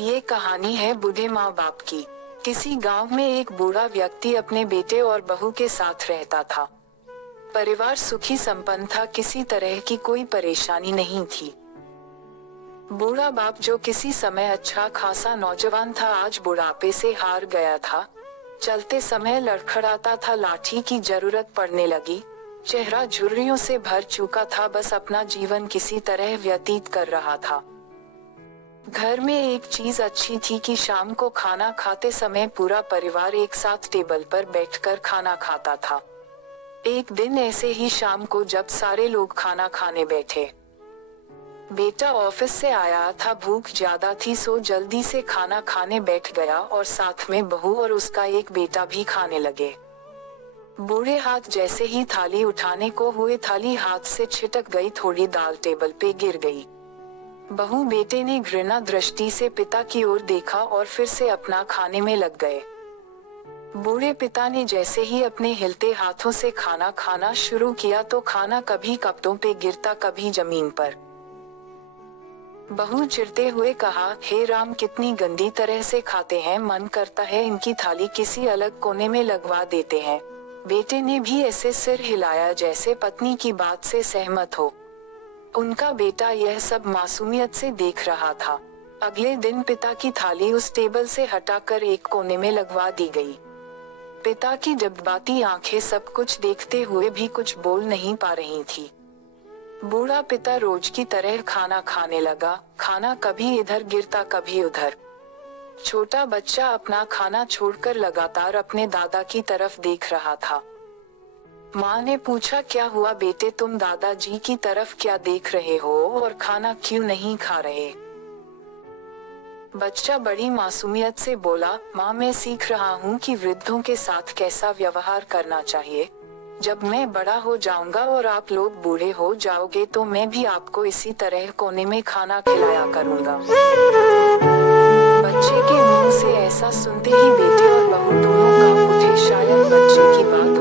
ये कहानी है बूढ़े माँ बाप की। किसी गांव में एक बूढ़ा व्यक्ति अपने बेटे और बहू के साथ रहता था। परिवार सुखी संपन्न था, किसी तरह की कोई परेशानी नहीं थी। बूढ़ा बाप जो किसी समय अच्छा खासा नौजवान था, आज बुढ़ापे से हार गया था। चलते समय लड़खड़ाता था, लाठी की जरूरत पड़ने लगी। चेहरा झुर्रियों से भर चुका था, बस अपना जीवन किसी तरह व्यतीत कर रहा था। घर में एक चीज अच्छी थी कि शाम को खाना खाते समय पूरा परिवार एक साथ टेबल पर बैठकर खाना खाता था। एक दिन ऐसे ही शाम को जब सारे लोग खाना खाने बैठे, बेटा ऑफिस से आया था, भूख ज्यादा थी सो जल्दी से खाना खाने बैठ गया और साथ में बहू और उसका एक बेटा भी खाने लगे। बूढ़े हाथ जैसे ही थाली उठाने को हुए, थाली हाथ से छिटक गई, थोड़ी दाल टेबल पे गिर गई। बहू बेटे ने घृणा दृष्टि से पिता की ओर देखा और फिर से अपना खाने में लग गए। बूढ़े पिता ने जैसे ही अपने हिलते हाथों से खाना खाना शुरू किया तो खाना कभी कपड़ों पे गिरता, कभी जमीन पर। बहू चिढ़ते हुए कहा, हे राम, कितनी गंदी तरह से खाते हैं, मन करता है इनकी थाली किसी अलग कोने में लगवा देते हैं। बेटे ने भी ऐसे सिर हिलाया जैसे पत्नी की बात से सहमत हो। उनका बेटा यह सब मासूमियत से देख रहा था। अगले दिन पिता की थाली उस टेबल से हटाकर एक कोने में लगवा दी गई। पिता की जज्बाती आंखें सब कुछ देखते हुए भी कुछ बोल नहीं पा रही थी। बूढ़ा पिता रोज की तरह खाना खाने लगा। खाना कभी इधर गिरता, कभी उधर। छोटा बच्चा अपना खाना छोड़कर लगातार अपने दादा की तरफ देख रहा था। माँ ने पूछा, क्या हुआ बेटे, तुम दादाजी की तरफ क्या देख रहे हो और खाना क्यों नहीं खा रहे? बच्चा बड़ी मासूमियत से बोला, माँ, मैं सीख रहा हूँ कि वृद्धों के साथ कैसा व्यवहार करना चाहिए। जब मैं बड़ा हो जाऊंगा और आप लोग बूढ़े हो जाओगे तो मैं भी आपको इसी तरह कोने में खाना खिलाया करूँगा। बच्चे के मुंह से ऐसा सुनते ही बेटे और बहू दोनों कांप उठे। शायद बच्चे की बात